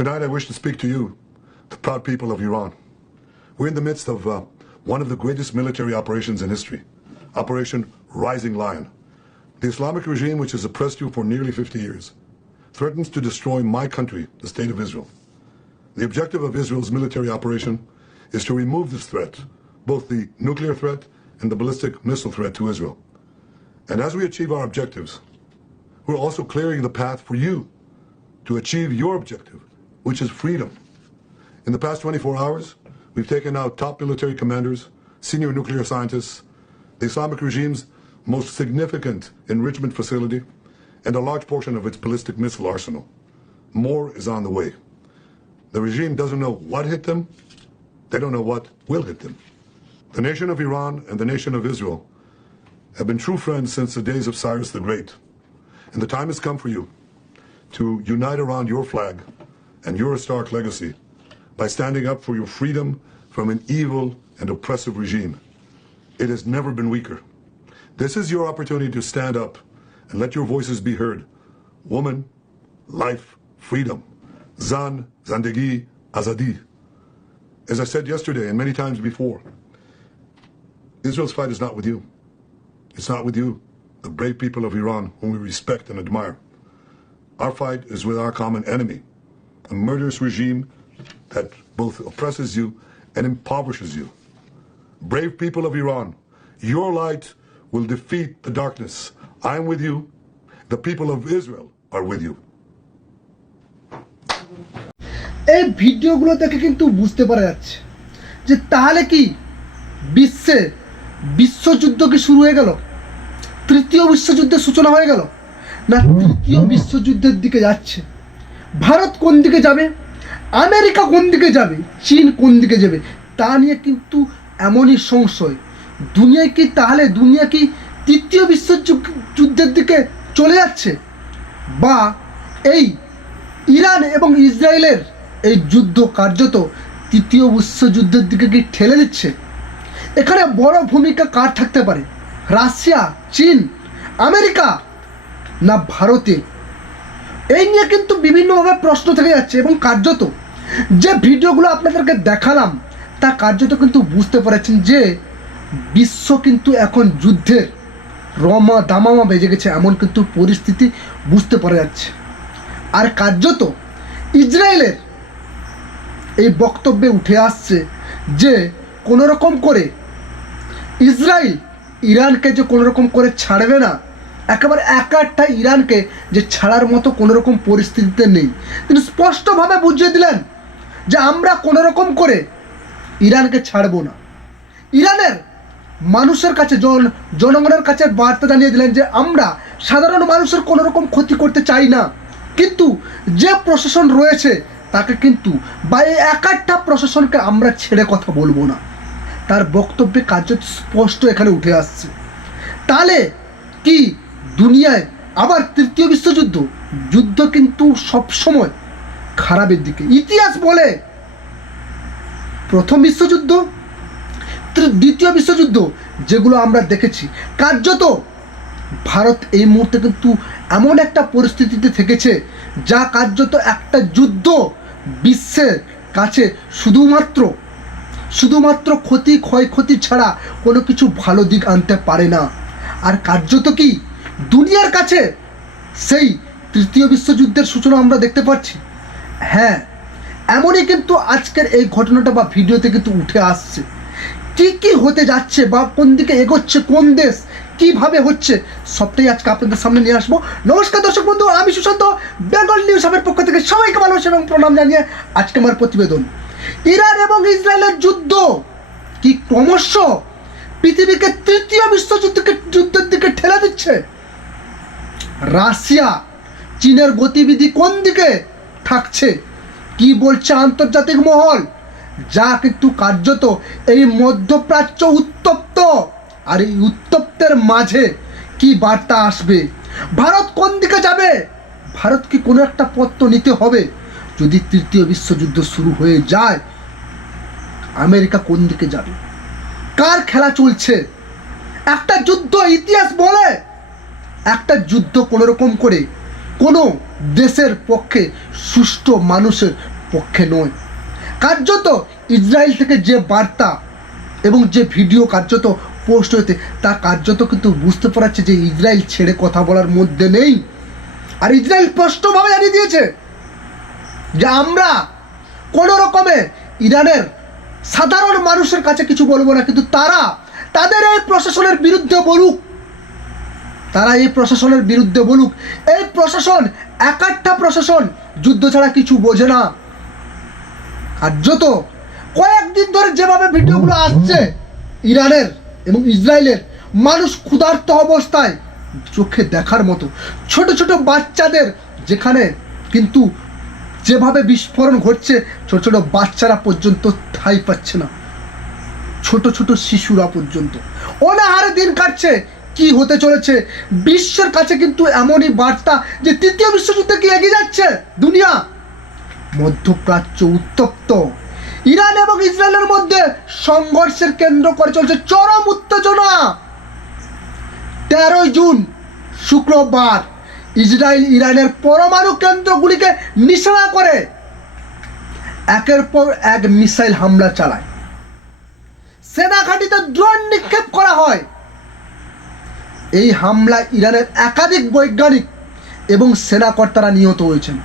Tonight, I wish to speak to you, the proud people of Iran. We're in the midst of uh, one of the greatest military operations in history Operation Rising Lion. The Islamic regime, which has oppressed you for nearly 50 years, threatens to destroy my country, the State of Israel. The objective of Israel's military operation is to remove this threat, both the nuclear threat and the ballistic missile threat to Israel. And as we achieve our objectives, we're also clearing the path for you to achieve your objective, which is freedom. In the past 24 hours, we've taken out top military commanders, senior nuclear scientists, the Islamic regime's most significant enrichment facility, and a large portion of its ballistic missile arsenal. More is on the way. The regime doesn't know what hit them, they don't know what will hit them. The nation of Iran and the nation of Israel have been true friends since the days of Cyrus the Great. And the time has come for you to unite around your flag and your stark legacy by standing up for your freedom from an evil and oppressive regime. It has never been weaker. This is your opportunity to stand up and let your voices be heard. Woman, life, freedom. Zan, Zandegi, Azadi. As I said yesterday and many times before, Israel's fight is not with you. It's not with you, the brave people of Iran whom we respect and admire. Our fight is with our common enemy, a murderous regime that both oppresses you and impoverishes you. Brave people of Iran, your light will defeat the darkness. I'm with you. The people of Israel are with you. এই ভিডিওগুলো দেখে কিন্তু বুঝতে পারা যাচ্ছে যে তাহলে কি বিশ্বে বিশ্বযুদ্ধ কি শুরু হয়ে গেল তৃতীয় বিশ্বযুদ্ধের সূচনা হয়ে গেল না তৃতীয় বিশ্বযুদ্ধের দিকে যাচ্ছে ভারত কোন দিকে যাবে? আমেরিকা কোন দিকে যাবে? চীন কোন দিকে যাবে? তা নিয়ে কিন্তু এমনই সংশয়। দুনিয়ায় কি তাহলে দুনিয়া কি তৃতীয় বিশ্বযুদ্ধের দিকে চলে যাচ্ছে? বা এই ইরান এবং ইসরায়েলের এই যুদ্ধ কার্যত তৃতীয় বিশ্বযুদ্ধের দিকে কি ঠেলে দিচ্ছে? এখানে বড় ভূমিকা কার থাকতে পারে? রাশিয়া, চীন, আমেরিকা না ভারতে? এই নিয়ে কিন্তু বিভিন্নভাবে প্রশ্ন থেকে যাচ্ছে এবং কার্যত যে ভিডিওগুলো আপনাদেরকে দেখালাম, তা কার্যত কিন্তু বুঝতে পারছেন যে বিশ্ব কিন্তু এখন যুদ্ধের রমা দামামা বেজে গেছে, এমন কিন্তু পরিস্থিতি বুঝতে পারা যাচ্ছে। আর কার্যত ইসরায়েলের এই বক্তব্যে উঠে আসছে যে কোনো রকম করে ইসরায়েল ইরানকে যে কোনো রকম করে ছাড়বে না একেবারে একাটা ইরানকে যে ছাড়ার মতো কোনো রকম পরিস্থিতিতে নেই। তিনি স্পষ্টভাবে বুঝিয়ে দিলেন যে আমরা কোনো রকম করে ইরানকে ছাড়বো না। ইরানের মানুষের কাছে, জন জনগণের কাছে বার্তা জানিয়ে দিলেন যে আমরা সাধারণ মানুষের কোনো রকম ক্ষতি করতে চাই না। কিন্তু যে প্রশাসন রয়েছে, তাকে কিন্তু বা এই একাটা প্রশাসনকে আমরা ছেড়ে কথা বলব না। তার বক্তব্যে কার্যত স্পষ্ট এখানে উঠে আসছে। তাহলে কি দুনিয়ায় আবার তৃতীয় বিশ্বযুদ্ধ। যুদ্ধ কিন্তু সবসময় খারাপের দিকে। ইতিহাস বলে প্রথম বিশ্বযুদ্ধ দ্বিতীয় বিশ্বযুদ্ধ যেগুলো আমরা দেখেছি, কার্যত ভারত এই মুহূর্তে কিন্তু এমন একটা পরিস্থিতিতে থেকেছে যা কার্যত একটা যুদ্ধ বিশ্বের কাছে শুধুমাত্র শুধুমাত্র ক্ষতি ক্ষয়ক্ষতি ছাড়া কোনো কিছু ভালো দিক আনতে পারে না। আর কার্যত কি দুনিয়ার কাছে সেই তৃতীয় বিশ্বযুদ্ধের সূচনা আমরা দেখতে পাচ্ছি। হ্যাঁ এমনই কিন্তু আজকের এই ঘটনাটা বা ভিডিওতে কিন্তু উঠে আসছে। কি কি হতে যাচ্ছে বা কোন দিকে এগোচ্ছে, কোন দেশ কীভাবে হচ্ছে, সবটাই আজকে আপনাদের সামনে নিয়ে আসব। নমস্কার দর্শক বন্ধু, আমি সুশান্ত, বেঙ্গল নিউজ হাবের পক্ষ থেকে সবাইকে ভালোবাসা এবং প্রণাম জানিয়ে আজকে আমার প্রতিবেদন। ইরান এবং ইসরায়েলের যুদ্ধ কি ক্রমশ পৃথিবীকে তৃতীয় বিশ্বযুদ্ধকে, যুদ্ধের দিকে ঠেলে দিচ্ছে? রাশিয়া, চীনের গতিবিধি কোন দিকে থাকছে? কি বলছে আন্তর্জাতিক মহল? যা কিন্তু কার্যত এই মধ্যপ্রাচ্য উত্তপ্ত। আর এই উত্তপ্তের মাঝে কি বার্তা আসবে? ভারত কোন দিকে যাবে? ভারত কি কোনো একটা পত্র নিতে হবে? যদি তৃতীয় বিশ্বযুদ্ধ শুরু হয়ে যায়, আমেরিকা কোন দিকে যাবে? কার খেলা চলছে? একটা যুদ্ধ ইতিহাস বলে একটা যুদ্ধ কোনো রকম করে কোনো দেশের পক্ষে সুষ্ঠু মানুষের পক্ষে নয়। কার্যত ইসরায়েল থেকে যে বার্তা এবং যে ভিডিও কার্যত পোস্ট হয়েছে, তা কার্যত কিন্তু বুঝতে পারছে যে ইসরায়েল ছেড়ে কথা বলার মধ্যে নেই। আর ইসরায়েল স্পষ্টভাবে জানিয়ে দিয়েছে যে আমরা কোনো রকমে ইরানের সাধারণ মানুষের কাছে কিছু বলব না, কিন্তু তারা তাদের এই প্রশাসনের বিরুদ্ধে বলুক। তারা এই প্রশাসনের বিরুদ্ধে বলুক, এই প্রশাসন, একাট্টা প্রশাসন, যুদ্ধ ছাড়া কিছু বোঝে না। আর যত কয়েকদিন ধরে যেভাবে ভিডিওগুলো আসছে, ইরানের এবং ইসরায়েলের, মানুষ ক্ষুধার্ত অবস্থায় চোখে দেখার মতো। ছোট ছোট বাচ্চাদের যেখানে কিন্তু যেভাবে বিস্ফোরণ ঘটছে, ছোট ছোট বাচ্চারা পর্যন্ত ঠাই পাচ্ছে না। ছোট ছোট শিশুরা পর্যন্ত। অনাহারে দিন কাটছে কি হতে চলেছে? বিশ্বের কাছে কিন্তু এমনই বার্তা যে তৃতীয় বিশ্বযুদ্ধে কি এগিয়ে যাচ্ছে? দুনিয়া। মধ্যপ্রাচ্য উত্তপ্ত। ইরান এবং ইসরায়েলের মধ্যে সংঘর্ষের কেন্দ্র করে চলছে চরম উত্তেজনা। তেরোই জুন, শুক্রবার, ইসরায়েল ইরানের পরমাণু কেন্দ্রগুলিকে নিশানা করে। একের পর এক মিসাইল হামলা চালায়। সেনা ঘাঁটিতে ড্রোন নিক্ষেপ করা হয়। এই হামলায় ইরানের একাধিক বৈজ্ঞানিক এবং সেনাকর্তারা নিহত হয়েছেন।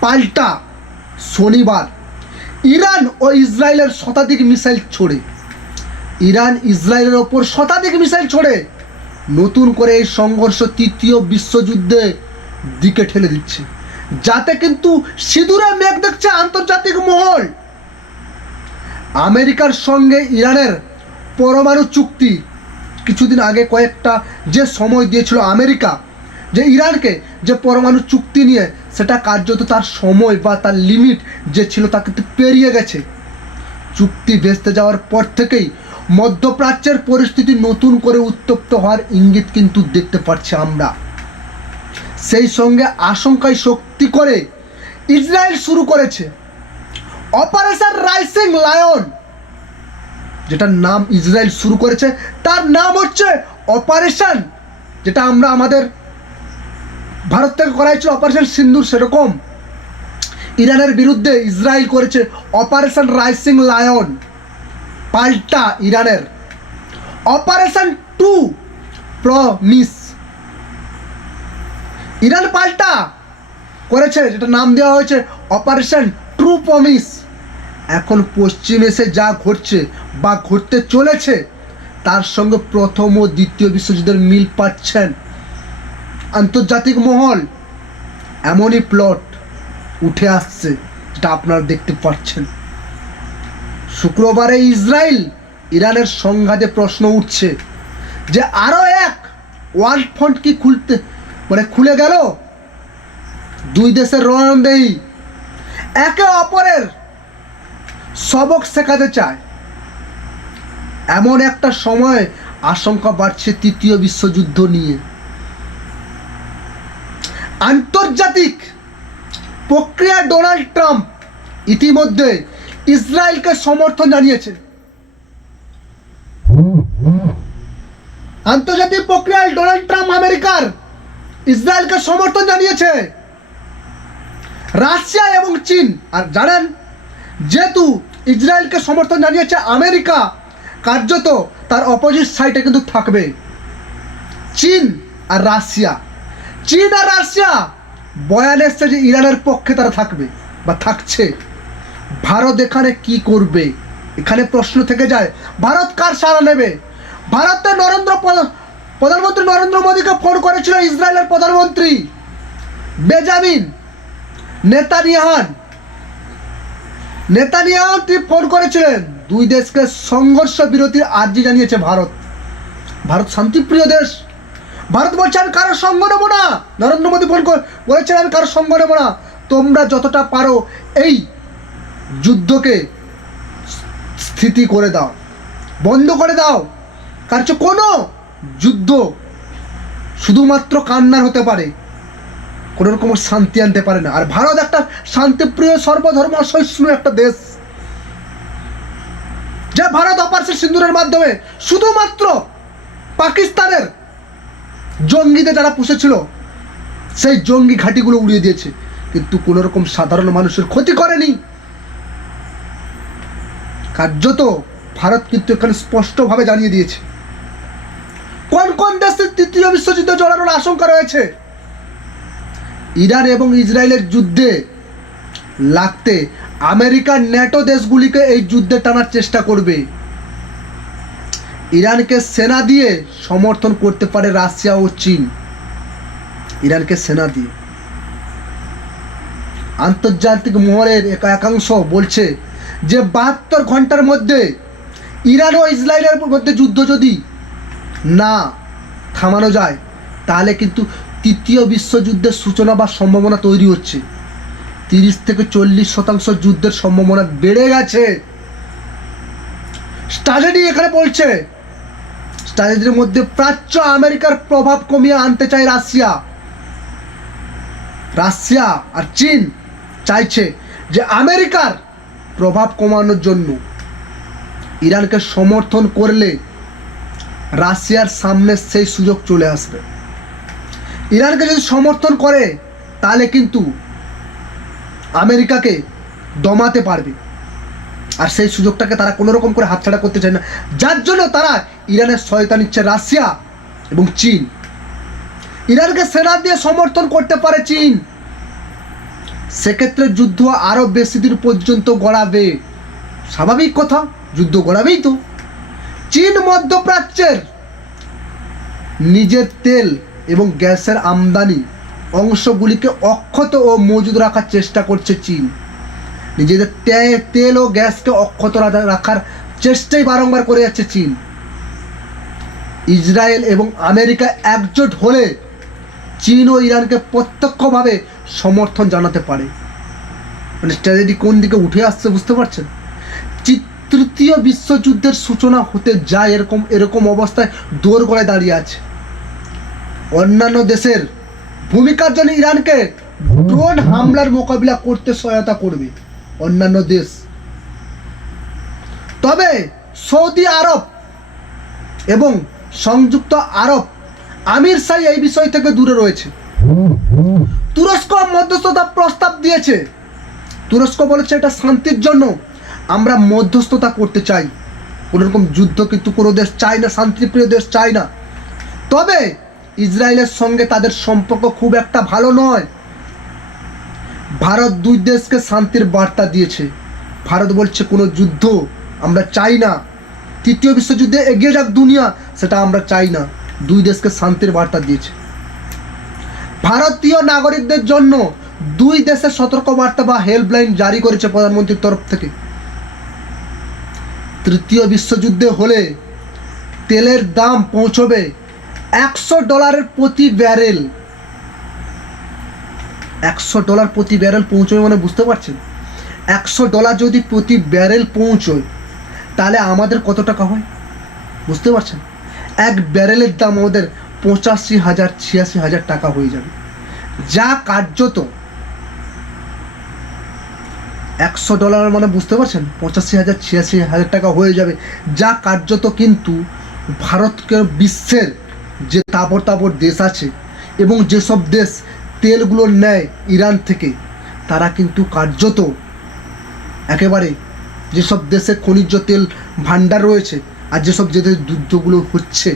পাল্টা শনিবার ইরান ও ইসরায়েলের শতাধিক মিসাইল ছোড়ে। ইরান ইসরায়েলের ওপর শতাধিক মিসাইল ছোড়ে। নতুন করে এই সংঘর্ষ তৃতীয় বিশ্বযুদ্ধে দিকে ঠেলে দিচ্ছে। যাতে কিন্তু সিঁদুরে মেঘ দেখছে আন্তর্জাতিক মহল। আমেরিকার সঙ্গে ইরানের পরমাণু চুক্তি কিছুদিন আগে কয়েকটা যে সময় দিয়েছিল আমেরিকা, যে ইরানকে যে পরমাণু চুক্তি নিয়ে, সেটা কার্যত তার সময় বা তার লিমিট যে ছিল তা কিন্তু পেরিয়ে গেছে। চুক্তি ভেস্তে যাওয়ার পর থেকেই মধ্যপ্রাচ্যের পরিস্থিতি নতুন করে উত্তপ্ত হওয়ার ইঙ্গিত কিন্তু দেখতে পাচ্ছি আমরা। সেই সঙ্গে আশঙ্কায় শক্তি করে ইসরায়েল শুরু করেছে। অপারেশন রাইসিং লায়ন যেটার নাম ইসরায়েল শুরু করেছে, তার নাম হচ্ছে অপারেশন, যেটা আমরা আমাদের ভারত থেকে করা হয়েছিল অপারেশন সিন্দুর সেরকম। ইরানের বিরুদ্ধে ইসরায়েল করেছে অপারেশন রাইসিং লায়ন, পাল্টা ইরানের। Operation two promise. ইরান পাল্টা করেছে যেটা নাম দেওয়া হয়েছে অপারেশন ট্রু প্রমিস। এখন পশ্চিম এসে যা ঘটছে বা ঘটতে চলেছে, তার সঙ্গে প্রথম ও দ্বিতীয় বিশ্বযুদ্ধের মিল পাচ্ছেন আন্তর্জাতিক মহল। এমনই প্লট উঠে আসছে যেটা আপনারা দেখতে পাচ্ছেন। শুক্রবারে ইসরায়েল ইরানের সংঘাতে প্রশ্ন উঠছে যে আরও এক ওয়ার্ল্ড ফ্রন্ট কি খুলতে মানে খুলে গেল? দুই দেশের রণদেহী একে অপরের সবক শেখাতে চায়। এমন একটা সময় আশঙ্কা বাড়ছে তৃতীয় বিশ্বযুদ্ধ নিয়ে। আন্তর্জাতিক প্রক্রিয়া ডোনাল্ড ট্রাম্প ইতিমধ্যে ইসরায়েলকে সমর্থন জানিয়েছে আন্তর্জাতিক প্রক্রিয়ায় ডোনাল্ড ট্রাম্প আমেরিকার ইসরায়েলকে সমর্থন জানিয়েছে। রাশিয়া এবং চীন, আর জানেন, যেহেতু ইসরায়েলকে সমর্থন জানিয়েছে আমেরিকা। কার্যত তার অপোজিট সাইডে কিন্তু থাকবে। চীন আর রাশিয়া। চীন আর রাশিয়া বয়ান এসছে যে ইরানের পক্ষে তারা থাকবে বা থাকছে। ভারত এখানে কি করবে? এখানে প্রশ্ন থেকে যায়, ভারত কার সাড়া নেবে? ভারতের নরেন্দ্র প্র- প্রধানমন্ত্রী নরেন্দ্র মোদীকে ফোন করেছিল ইসরায়েলের প্রধানমন্ত্রী বেজামিন নেতানিয়াহান নেতানিয়াহান তিনি ফোন করেছিলেন, দুই দেশকে সংঘর্ষ বিরতির আর্জি জানিয়েছে ভারত। ভারত শান্তিপ্রিয় দেশ। ভারত বলছে, আমি কারোর সঙ্গ নেব না। নরেন্দ্র মোদী ফোন বলেছেন, আমি কারোর সঙ্গ নেব না। তোমরা যতটা পারো এই যুদ্ধকে স্থিতি করে দাও। বন্ধ করে দাও। কারণ কোনো যুদ্ধ শুধুমাত্র কান্নার হতে পারে। কোনো রকম শান্তি আনতে পারে না। আর ভারত একটা শান্তিপ্রিয় সর্বধর্ম সহিষ্ণু একটা দেশ। যা ভারত অপারেশন সিন্দুরের মাধ্যমে, শুধুমাত্র পাকিস্তানের জঙ্গিদের যারা পুষেছিল, সেই জঙ্গি ঘাঁটিগুলো উড়িয়ে দিয়েছে। কিন্তু কোনো রকম সাধারণ মানুষের ক্ষতি করেনি। কার্যত ভারত কিন্তু এখানে স্পষ্টভাবে জানিয়ে দিয়েছে। কোন কোন দেশের তৃতীয় বিশ্বযুদ্ধ জড়ানোর আশঙ্কা রয়েছে? ইরান এবং ইসরায়েলের যুদ্ধে লাগতে আমেরিকার ন্যাটো দেশগুলিকে এই যুদ্ধে টানার চেষ্টা করবে। ইরানকে সেনা দিয়ে সমর্থন করতে পারে রাশিয়া ও চীন। ইরানকে সেনা দিয়ে। আন্তর্জাতিক মহলের এক একাংশ বলছে যে বাহাত্তর ঘণ্টার মধ্যে ইরান ও ইসরায়েলের মধ্যে যুদ্ধ যদি না থামানো যায়, তাহলে কিন্তু তৃতীয় বিশ্বযুদ্ধের সূচনা বা সম্ভাবনা তৈরি হচ্ছে। তিরিশ থেকে চল্লিশ শতাংশ যুদ্ধের সম্ভাবনা বেড়ে গেছে। স্ট্র্যাটেজি এখানে বলছে স্ট্র্যাটেজির মধ্যে প্রাচ্য আমেরিকার প্রভাব কমিয়ে আনতে চায় রাশিয়া। রাশিয়া আর চীন চাইছে যে আমেরিকার প্রভাব কমানোর জন্য ইরানকে সমর্থন করলে রাশিয়ার সামনে সেই সুযোগ চলে আসবে। ইরানকে যদি সমর্থন করে, তাহলে কিন্তু আমেরিকাকে দমাতে পারবে। আর সেই সুযোগটাকে তারা কোনো রকম করে হাতছাড়া করতে চায় না। যার জন্য তারা ইরানের সহায়তা নিচ্ছে রাশিয়া এবং চীন। ইরানকে সেনা দিয়ে সমর্থন করতে পারে চীন। সেক্ষেত্রে যুদ্ধ আরও বেশি দিন পর্যন্ত গড়াবে। স্বাভাবিক কথা, যুদ্ধ গড়াবেই তো। চীন মধ্যপ্রাচ্যের নিজের তেল এবং গ্যাসের আমদানি অংশগুলিকে অক্ষত ও মজুদ রাখার চেষ্টা করছে চীন। নিজেদের তেল ও গ্যাসকে অক্ষত রাখার চেষ্টাই বারংবার করে যাচ্ছে চীন। ইসরায়েল এবং আমেরিকা একজোট হলে চীন ও ইরানকে প্রত্যক্ষভাবে সমর্থন জানাতে পারে। মানে স্ট্র্যাটেজি কোন দিকে উঠে আসছে বুঝতে পারছেন? তৃতীয় বিশ্বযুদ্ধের সূচনা হতে যায় এরকম এরকম অবস্থায় দৌড় করে দাঁড়িয়ে আছে। অন্যান্য দেশের ভূমিকার জন্য ইরানকে ড্রোন হামলার মোকাবিলা করতে সহায়তা করবে অন্যান্য দেশ। তবে সৌদি আরব এবং সংযুক্ত আরব, আমির শাহ এই বিষয় থেকে দূরে রয়েছে। তুরস্ক মধ্যস্থতা প্রস্তাব দিয়েছে। তুরস্ক বলেছে এটা শান্তির জন্য আমরা মধ্যস্থতা করতে চাই। কোনো রকম যুদ্ধ কিন্তু কোনো দেশ চায় না, শান্তিপ্রিয় দেশ চায় না। তবে ইসরায়েলের সঙ্গে তাদের সম্পর্ক খুব একটা ভালো নয়। ভারত দুই দেশকে শান্তির বার্তা দিয়েছে। ভারত বলছে, কোনো যুদ্ধ আমরা চাই না। তৃতীয় বিশ্বযুদ্ধে এগিয়ে যাক দুনিয়া, সেটা আমরা চাই না। দুই দেশকে শান্তির বার্তা দিয়েছে। ভারতীয় নাগরিকদের জন্য দুই দেশের সতর্কবার্তা বা হেল্পলাইন জারি করেছে প্রধানমন্ত্রীর তরফ থেকে। তৃতীয় বিশ্বযুদ্ধে হলে তেলের দাম পৌঁছবে। একশো ডলারের প্রতি ব্যারেল। একশো ডলার প্রতি ব্যারেল পৌঁছবে মানে বুঝতে পারছেন? একশো ডলার যদি প্রতি ব্যারেল পৌঁছয়, তাহলে আমাদের কত টাকা হয়? বুঝতে পারছেন? এক ব্যারেলের দাম আমাদের পঁচাশি হাজার, ছিয়াশি হাজার টাকা হয়ে যাবে। যা কার্যত একশো ডলার মানে বুঝতে পারছেন? পঁচাশি হাজার, ছিয়াশি হাজার টাকা হয়ে যাবে। যা কার্যত কিন্তু ভারতকে বিশ্বের যে তাপর তাপর দেশ আছে এবং যেসব দেশ তেলগুলো নেয় ইরান থেকে, তারা কিন্তু কার্যত একেবারে যেসব দেশে খনিজ তেল ভাণ্ডার রয়েছে আর যেসব যে যুদ্ধগুলো হচ্ছে,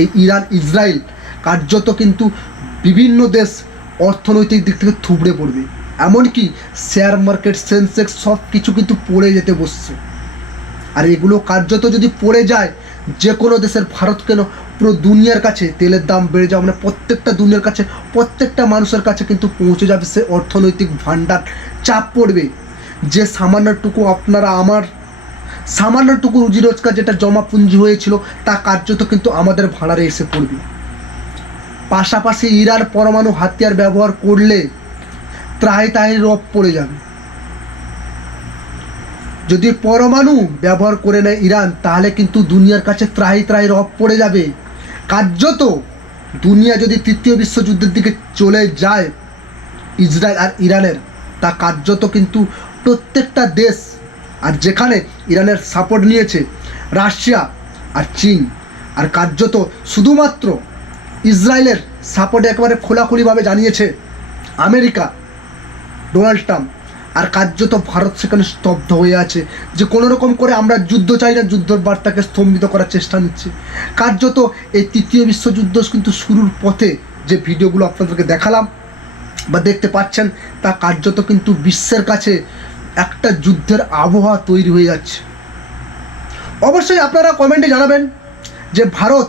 এই ইরান, ইসরায়েল কার্যত কিন্তু বিভিন্ন দেশ অর্থনৈতিক দিক থেকে থুবড়ে পড়বে। এমনকি শেয়ার মার্কেট সেন্সেক্স সব কিছু কিন্তু পড়ে যেতে বসছে। আর এগুলো কার্যত যদি পড়ে যায় যে কোনো দেশের ভারত কেন পুরো দুনিয়ার কাছে তেলের দাম বেড়ে যাওয়া মানে প্রত্যেকটা দুনিয়ার কাছে, প্রত্যেকটা মানুষের কাছে কিন্তু পৌঁছে যাবে সে অর্থনৈতিক ভাণ্ডার। চাপ পড়বে। যে সামান্যটুকু আপনারা আমার, সামান্যটুকু রুজি রোজগার যেটা জমা পুঞ্জি হয়েছিল, তা কার্যত কিন্তু আমাদের ভাড়ারে এসে পড়বে। পাশাপাশি ইরান পরমাণু হাতিয়ার ব্যবহার করলে ত্রাহি তাহি রব পড়ে যাবে। যদি পরমাণু ব্যবহার করে নেয় ইরান, তাহলে কিন্তু দুনিয়ার কাছে ত্রাহি ত্রাহি রব পড়ে যাবে। কার্যত দুনিয়া যদি তৃতীয় বিশ্বযুদ্ধের দিকে চলে যায়, ইসরায়েল আর ইরানের, তা কার্যত কিন্তু প্রত্যেকটা দেশ আর যেখানে ইরানের সাপোর্ট নিয়েছে, রাশিয়া আর চীন। আর কার্যত শুধুমাত্র ইসরায়েলের সাপোর্টে একেবারে খোলাখুলিভাবে জানিয়েছে আমেরিকা, ডোনাল্ড ট্রাম্প। আর কার্যত ভারত সেখানে স্তব্ধ হয়ে আছে যে কোনো রকম করে আমরা যুদ্ধ চাই না, যুদ্ধের বার্তাকে স্তম্ভিত করার চেষ্টা নিচ্ছে। কার্যত এই তৃতীয় বিশ্বযুদ্ধ কিন্তু শুরুর পথে যে ভিডিওগুলো আপনাদেরকে দেখালাম বা দেখতে পাচ্ছেন, তা কার্যত কিন্তু বিশ্বের কাছে একটা যুদ্ধের আবহাওয়া তৈরি হয়ে যাচ্ছে। অবশ্যই আপনারা কমেন্টে জানাবেন যে ভারত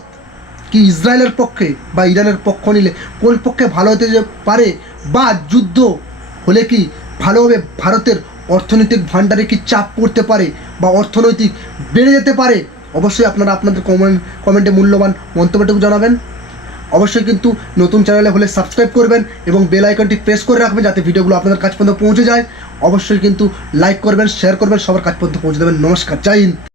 কি ইসরায়েলের পক্ষে বা ইরানের পক্ষ নিলে কোন পক্ষে ভালো হতে পারে বা যুদ্ধ হলে কি ভালোভাবে ভারতের অর্থনৈতিক ভাণ্ডারে কি চাপ পড়তে পারে বা অর্থনৈতিক বেড়ে যেতে পারে, অবশ্যই আপনারা আপনাদের কমেন্ট কমেন্টে মূল্যবান মন্তব্যটুকু জানাবেন। অবশ্যই কিন্তু নতুন চ্যানেলে হলে সাবস্ক্রাইব করবেন এবং বেল আইকনটি প্রেস করে রাখবেন যাতে ভিডিওগুলো আপনাদের কাছ পর্যন্ত পৌঁছে যায়। অবশ্যই কিন্তু লাইক করবেন শেয়ার করবেন, সবার কাছ পর্যন্ত পৌঁছে দেবেন। নমস্কার, জয় হিন্দ।